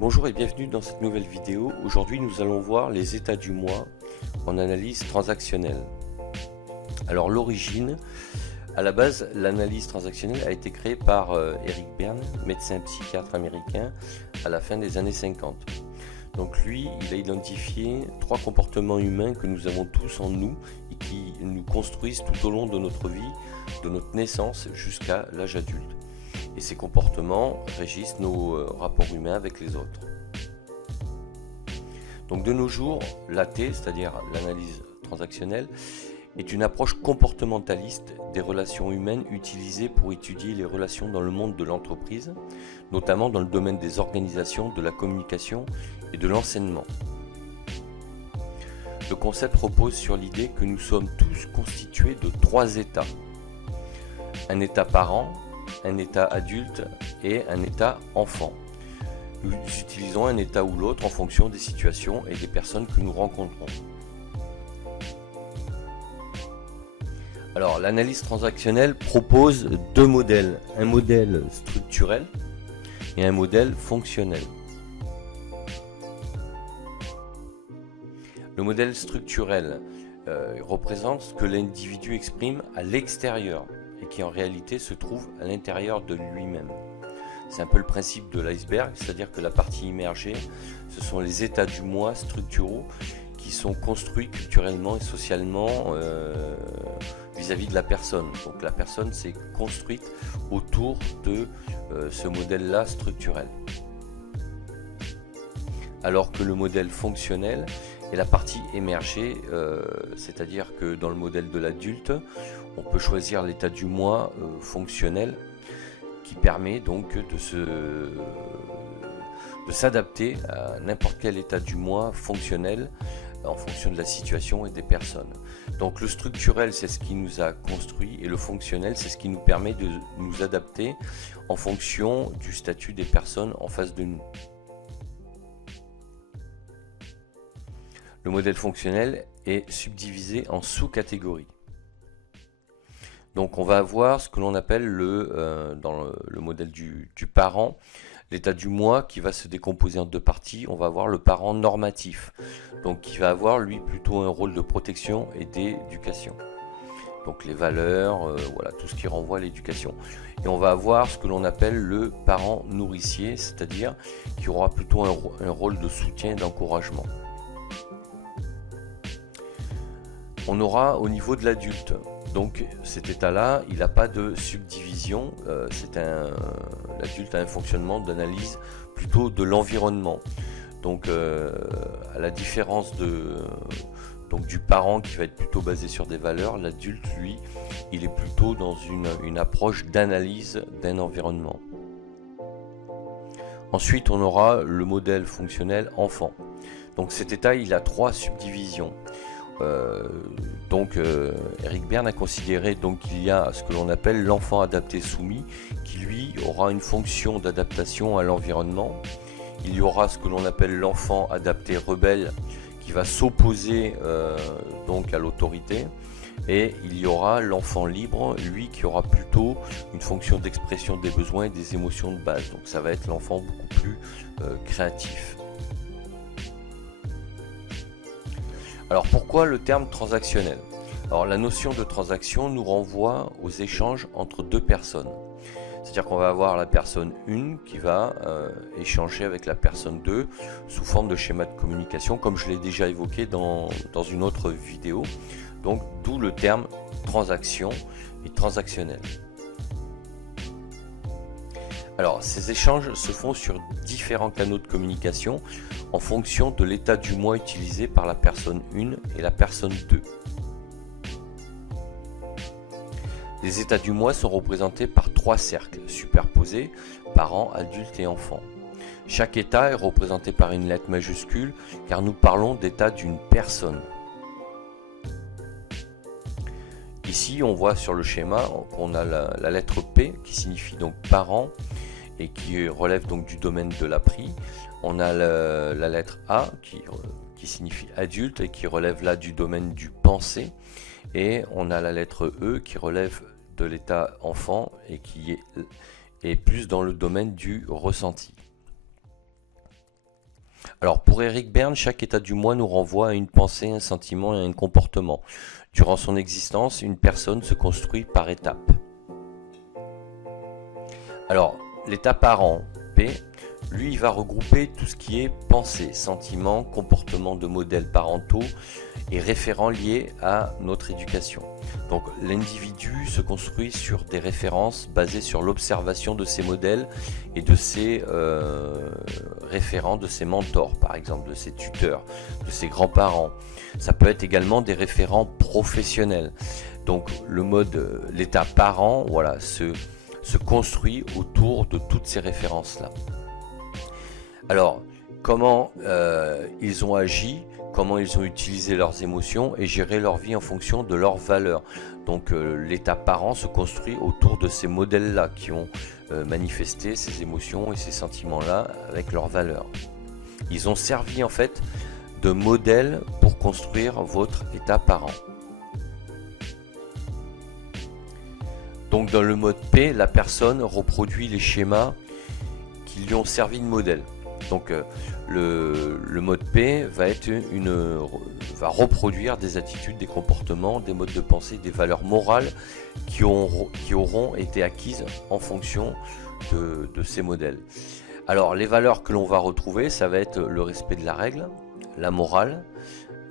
Bonjour et bienvenue dans cette nouvelle vidéo. Aujourd'hui nous allons voir les états du moi en analyse transactionnelle. Alors l'origine, à la base l'analyse transactionnelle a été créée par Eric Berne, médecin psychiatre américain à la fin des années 50. Donc lui, il a identifié 3 comportements humains que nous avons tous en nous et qui nous construisent tout au long de notre vie, de notre naissance jusqu'à l'âge adulte. Et ces comportements régissent nos rapports humains avec les autres. Donc de nos jours, l'AT, c'est-à-dire l'analyse transactionnelle, est une approche comportementaliste des relations humaines utilisée pour étudier les relations dans le monde de l'entreprise, notamment dans le domaine des organisations, de la communication et de l'enseignement. Le concept repose sur l'idée que nous sommes tous constitués de 3 états. Un état parent, un état adulte et un état enfant. Nous utilisons un état ou l'autre en fonction des situations et des personnes que nous rencontrons. Alors l'analyse transactionnelle propose 2 modèles, un modèle structurel et un modèle fonctionnel. Le modèle structurel représente ce que l'individu exprime à l'extérieur et qui en réalité se trouve à l'intérieur de lui-même. C'est un peu le principe de l'iceberg, c'est-à-dire que la partie immergée, ce sont les états du moi structuraux qui sont construits culturellement et socialement vis-à-vis de la personne. Donc la personne s'est construite autour de ce modèle-là structurel. Alors que le modèle fonctionnel est la partie émergée, c'est-à-dire que dans le modèle de l'adulte, on peut choisir l'état du moi fonctionnel qui permet donc de s'adapter à n'importe quel état du moi fonctionnel en fonction de la situation et des personnes. Donc le structurel, c'est ce qui nous a construit, et le fonctionnel, c'est ce qui nous permet de nous adapter en fonction du statut des personnes en face de nous. Le modèle fonctionnel est subdivisé en sous-catégories. Donc on va avoir ce que l'on appelle dans le modèle du parent, l'état du moi qui va se décomposer en 2 parties. On va avoir le parent normatif, donc qui va avoir lui plutôt un rôle de protection et d'éducation. Donc les valeurs, voilà, tout ce qui renvoie à l'éducation. Et on va avoir ce que l'on appelle le parent nourricier, c'est-à-dire qui aura plutôt un rôle de soutien et d'encouragement. On aura au niveau de l'adulte. Donc cet état-là, il n'a pas de subdivision, l'adulte a un fonctionnement d'analyse plutôt de l'environnement. Donc à la différence du parent qui va être plutôt basé sur des valeurs, l'adulte, lui, il est plutôt dans une approche d'analyse d'un environnement. Ensuite, on aura le modèle fonctionnel enfant. Donc cet état, il a 3 subdivisions. Eric Berne a considéré qu'il y a ce que l'on appelle l'enfant adapté soumis, qui lui aura une fonction d'adaptation à l'environnement. Il y aura ce que l'on appelle l'enfant adapté rebelle, qui va s'opposer à l'autorité, et il y aura l'enfant libre, lui, qui aura plutôt une fonction d'expression des besoins et des émotions de base. Donc ça va être l'enfant beaucoup plus créatif. Alors pourquoi le terme transactionnel? Alors la notion de transaction nous renvoie aux échanges entre 2 personnes. C'est-à-dire qu'on va avoir la personne 1 qui va échanger avec la personne 2 sous forme de schéma de communication, comme je l'ai déjà évoqué dans une autre vidéo. Donc d'où le terme transaction et transactionnel. Alors ces échanges se font sur différents canaux de communication en fonction de l'état du moi utilisé par la personne 1 et la personne 2. Les états du moi sont représentés par 3 cercles superposés, parents, adultes et enfants. Chaque état est représenté par une lettre majuscule car nous parlons d'état d'une personne. ici on voit sur le schéma qu'on a la lettre P qui signifie donc parent et qui relève donc du domaine de l'appris. On a la lettre A qui signifie adulte et qui relève là du domaine du pensée. Et on a la lettre E qui relève de l'état enfant et qui est plus dans le domaine du ressenti. Alors pour Eric Berne, chaque état du moi nous renvoie à une pensée, un sentiment et un comportement. Durant son existence, une personne se construit par étapes. Alors l'état parent, P, lui il va regrouper tout ce qui est pensée, sentiment, comportement de modèles parentaux et référents liés à notre éducation. Donc l'individu se construit sur des références basées sur l'observation de ses modèles et de ses référents, de ses mentors par exemple, de ses tuteurs, de ses grands-parents. Ça peut être également des référents professionnels. Donc l'état parent, voilà, se construit autour de toutes ces références-là. Alors, comment ils ont agi, comment ils ont utilisé leurs émotions et géré leur vie en fonction de leurs valeurs. Donc l'état parent se construit autour de ces modèles-là qui ont manifesté ces émotions et ces sentiments-là avec leurs valeurs. Ils ont servi en fait de modèle pour construire votre état parent. Donc dans le mode P, la personne reproduit les schémas qui lui ont servi de modèle. Donc le mode P va reproduire des attitudes, des comportements, des modes de pensée, des valeurs morales qui auront été acquises en fonction de ces modèles. Alors les valeurs que l'on va retrouver, ça va être le respect de la règle, la morale,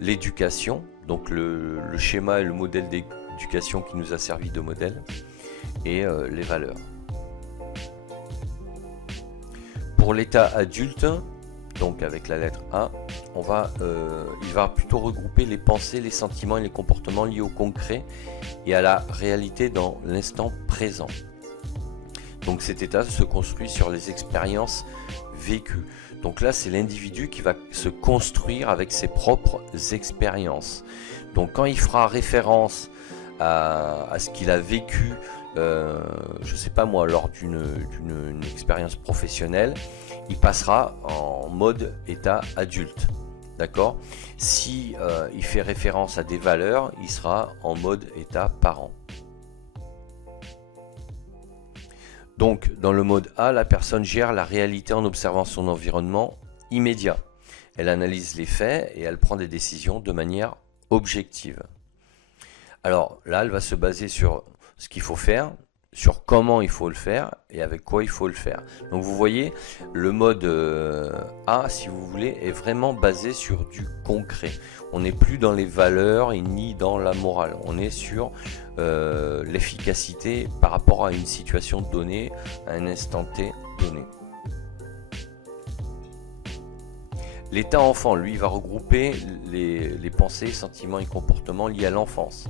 l'éducation, donc le schéma et le modèle d'éducation qui nous a servi de modèle, et les valeurs. Pour l'état adulte, donc avec la lettre A, il va plutôt regrouper les pensées, les sentiments et les comportements liés au concret et à la réalité dans l'instant présent. Donc cet état se construit sur les expériences vécues. Donc là, c'est l'individu qui va se construire avec ses propres expériences. Donc quand il fera référence à ce qu'il a vécu, je sais pas moi, lors d'une expérience professionnelle, il passera en mode état adulte. D'accord ? Si il fait référence à des valeurs, il sera en mode état parent. Donc dans le mode A, la personne gère la réalité en observant son environnement immédiat. Elle analyse les faits et elle prend des décisions de manière objective. Alors là, elle va se baser sur ce qu'il faut faire, sur comment il faut le faire et avec quoi il faut le faire. Donc vous voyez, le mode A, si vous voulez, est vraiment basé sur du concret. On n'est plus dans les valeurs et ni dans la morale. On est sur l'efficacité par rapport à une situation donnée, à un instant T donné. L'état enfant, lui, va regrouper les pensées, sentiments et comportements liés à l'enfance.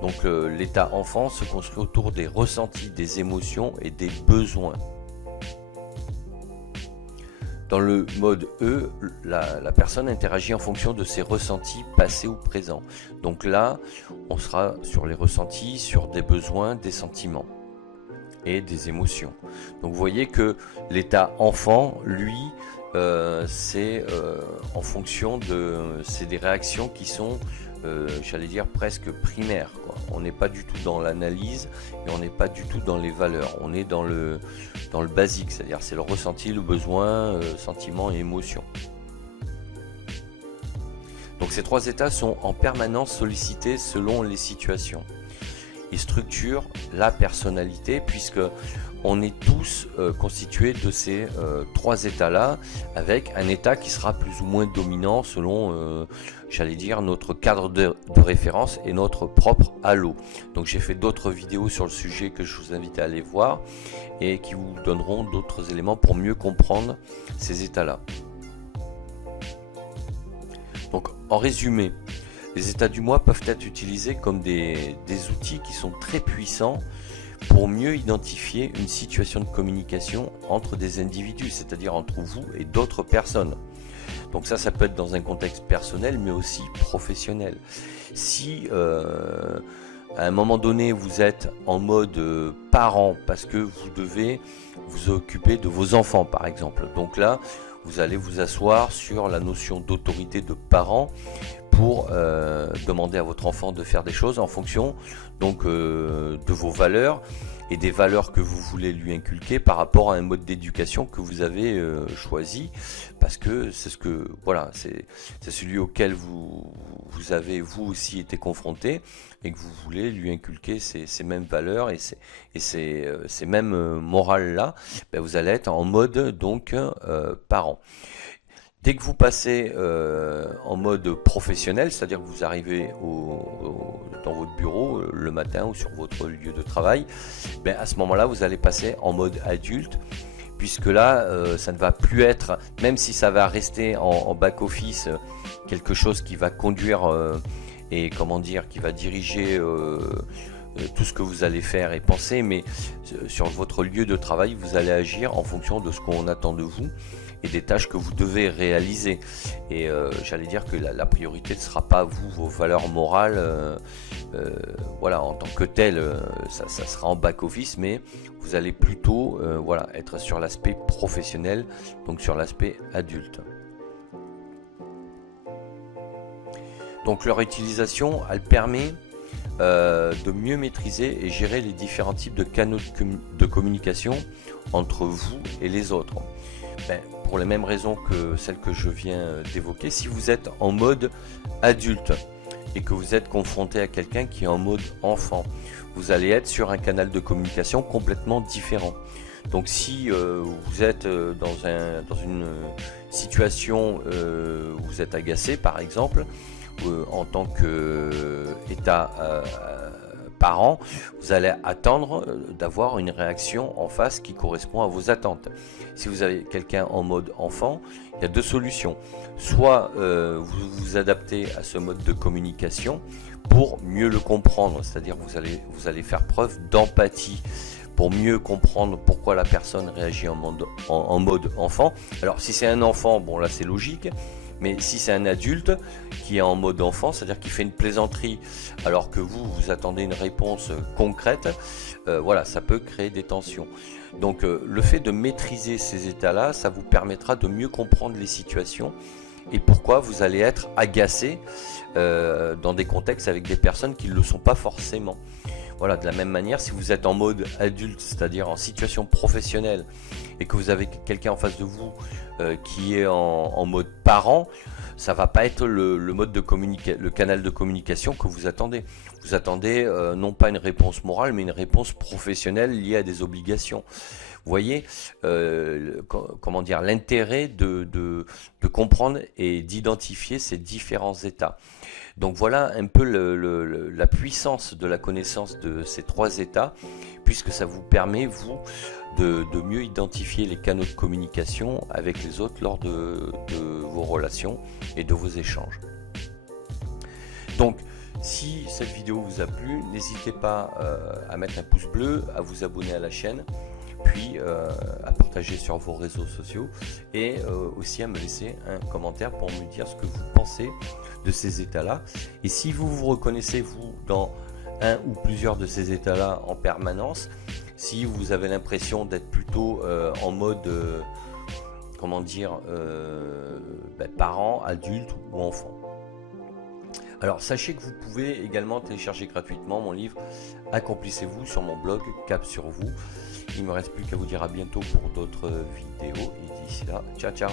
Donc l'état enfant se construit autour des ressentis, des émotions et des besoins. Dans le mode E, la personne interagit en fonction de ses ressentis passés ou présents. Donc là, on sera sur les ressentis, sur des besoins, des sentiments et des émotions. Donc vous voyez que l'état enfant, lui, c'est en fonction c'est des réactions qui sont j'allais dire presque primaires, quoi. On n'est pas du tout dans l'analyse et on n'est pas du tout dans les valeurs. On est dans le basique, c'est-à-dire c'est le ressenti, le besoin, sentiment et émotion. Donc ces trois états sont en permanence sollicités selon les situations. Ils structurent la personnalité puisque on est tous constitués de ces trois états-là, avec un état qui sera plus ou moins dominant selon, j'allais dire, notre cadre de référence et notre propre halo. Donc j'ai fait d'autres vidéos sur le sujet que je vous invite à aller voir et qui vous donneront d'autres éléments pour mieux comprendre ces états-là. Donc en résumé, les états du moi peuvent être utilisés comme des outils qui sont très puissants pour mieux identifier une situation de communication entre des individus, c'est-à-dire entre vous et d'autres personnes. Donc ça peut être dans un contexte personnel mais aussi professionnel. Si à un moment donné vous êtes en mode parent parce que vous devez vous occuper de vos enfants par exemple. Donc là vous allez vous asseoir sur la notion d'autorité de parent pour demander à votre enfant de faire des choses en fonction donc de vos valeurs et des valeurs que vous voulez lui inculquer par rapport à un mode d'éducation que vous avez choisi, parce que c'est ce que voilà, c'est celui auquel vous avez vous aussi été confronté et que vous voulez lui inculquer ces mêmes valeurs et ces mêmes morales là. Ben vous allez être en mode donc parent. Dès que vous passez en mode professionnel, c'est-à-dire que vous arrivez dans votre bureau le matin ou sur votre lieu de travail, ben à ce moment-là, vous allez passer en mode adulte, puisque là, ça ne va plus être, même si ça va rester en back-office, quelque chose qui va conduire et comment dire, qui va diriger tout ce que vous allez faire et penser, mais sur votre lieu de travail, vous allez agir en fonction de ce qu'on attend de vous et des tâches que vous devez réaliser. Et j'allais dire que la priorité ne sera pas vous, vos valeurs morales, voilà, en tant que tel, ça sera en back-office, mais vous allez plutôt voilà, être sur l'aspect professionnel, donc sur l'aspect adulte. Donc leur utilisation, elle permet de mieux maîtriser et gérer les différents types de canaux de communication entre vous et les autres. Ben, pour les mêmes raisons que celles que je viens d'évoquer, si vous êtes en mode adulte et que vous êtes confronté à quelqu'un qui est en mode enfant, vous allez être sur un canal de communication complètement différent. Donc si vous êtes dans une situation où vous êtes agacé par exemple, en tant qu'état parent, vous allez attendre d'avoir une réaction en face qui correspond à vos attentes. Si vous avez quelqu'un en mode enfant, il y a deux solutions. Soit vous vous adaptez à ce mode de communication pour mieux le comprendre, c'est-à-dire vous allez faire preuve d'empathie pour mieux comprendre pourquoi la personne réagit en mode enfant. Alors si c'est un enfant, bon là c'est logique. Mais si c'est un adulte qui est en mode enfant, c'est-à-dire qui fait une plaisanterie alors que vous attendez une réponse concrète, voilà, ça peut créer des tensions. Donc le fait de maîtriser ces états-là, ça vous permettra de mieux comprendre les situations et pourquoi vous allez être agacé dans des contextes avec des personnes qui ne le sont pas forcément. Voilà, de la même manière, si vous êtes en mode adulte, c'est-à-dire en situation professionnelle, et que vous avez quelqu'un en face de vous qui est en mode parent, ça va pas être le canal de communication que vous attendez. Vous attendez non pas une réponse morale, mais une réponse professionnelle liée à des obligations. Vous voyez, comment dire, l'intérêt de comprendre et d'identifier ces différents états. Donc voilà un peu la puissance de la connaissance de ces trois états, puisque ça vous permet, vous, de mieux identifier les canaux de communication avec les autres lors de vos relations et de vos échanges. Donc, si cette vidéo vous a plu, n'hésitez pas à mettre un pouce bleu, à vous abonner à la chaîne, puis à partager sur vos réseaux sociaux et aussi à me laisser un commentaire pour me dire ce que vous pensez de ces états-là. Et si vous vous reconnaissez, vous, dans un ou plusieurs de ces états-là en permanence, si vous avez l'impression d'être plutôt en mode, comment dire, parent, adulte ou enfant. Alors sachez que vous pouvez également télécharger gratuitement mon livre Accomplissez-vous sur mon blog Cap sur vous. Il ne me reste plus qu'à vous dire à bientôt pour d'autres vidéos et d'ici là, ciao ciao.